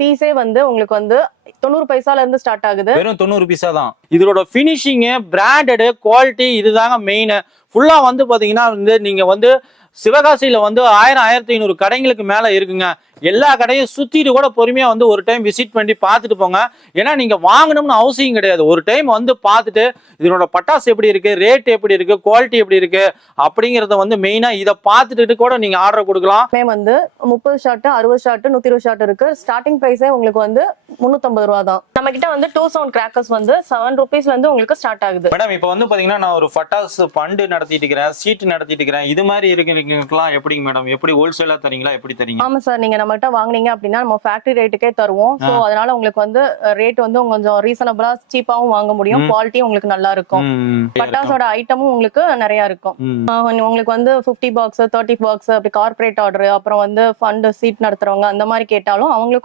பீஸே வந்து உங்களுக்கு வந்து 90 பைசால இருந்து ஸ்டார்ட் ஆகுது. வெறும் 90 பைசா தான். இதோட பினிஷிங், பிராண்டட், குவாலிட்டி இதுதாங்க மெயின். ஃபுல்லா வந்து பாத்தீங்கன்னா வந்து நீங்க வந்து சிவகாசியில வந்து 1000 1500 கடைங்களுக்கு மேல இருக்குங்க. எல்லா கடையும் சுத்திட்டு கூட பொறுமையா வந்து ஒரு டைம் விசிட் பண்ணி பார்த்துட்டு போங்க. ஏன்னா நீங்க வாங்கணும்னு அவசியம் கிடையாது. ஒரு டைம் வந்து பார்த்துட்டு இதனோட பட்டாசு எப்படி இருக்கு, ரேட் எப்படி இருக்கு, குவாலிட்டி எப்படி இருக்கு அப்படிங்கறத வந்து மெயினா இதை பார்த்துட்டு கூட நீங்க ஆர்டர் கொடுக்கலாம். வந்து 30 ஷாட், 60 ஷாட், 120 ஷாட் இருக்கு. ஸ்டார்டிங் பிரைஸே உங்களுக்கு வந்து 350 ரூபா தான். நம்ம கிட்ட வந்து 2 சவுண்ட் கிராக்கர்ஸ் வந்து 7 ரூபீஸ்ல இருந்து உங்களுக்கு ஸ்டார்ட் ஆகுது. மேடம் இப்போ வந்து பாத்தீங்கன்னா நான் ஒரு பட்டாசு பண்டு நடத்திட்டு இருக்கிறேன், சீட் நடத்திட்டு இருக்கிறேன். இது மாதிரி இருக்கிறவங்களுக்குலாம் எப்படிங்க மேடம், எப்படி ஹோல்சேலா தரீங்களா, எப்படி தரீங்க? ஆமா சார், நீங்க நம்ம கிட்ட வாங்குனீங்க அப்படின்னா நம்ம ஃபேக்டரி ரேட்டுக்கே தருவோம். சோ அதனால உங்களுக்கு வந்து ரேட் வந்து கொஞ்சம் ரீசனபிளா சீப்பாவும் வாங்க முடியும். குவாலிட்டியும் உங்களுக்கு நல்லா இருக்கும். பட்டாசோட ஐட்டமும் உங்களுக்கு நிறைய இருக்கும். உங்களுக்கு வந்து 50 பாக்ஸ், 30 பாக்ஸ், அப்படி கார்பரேட் ஆர்டர், அப்புறம் வந்து ஃபண்ட் சீட் நடத்துறவங்க அந்த மாதிரி கேட்டாலும் அவங்களுக்கு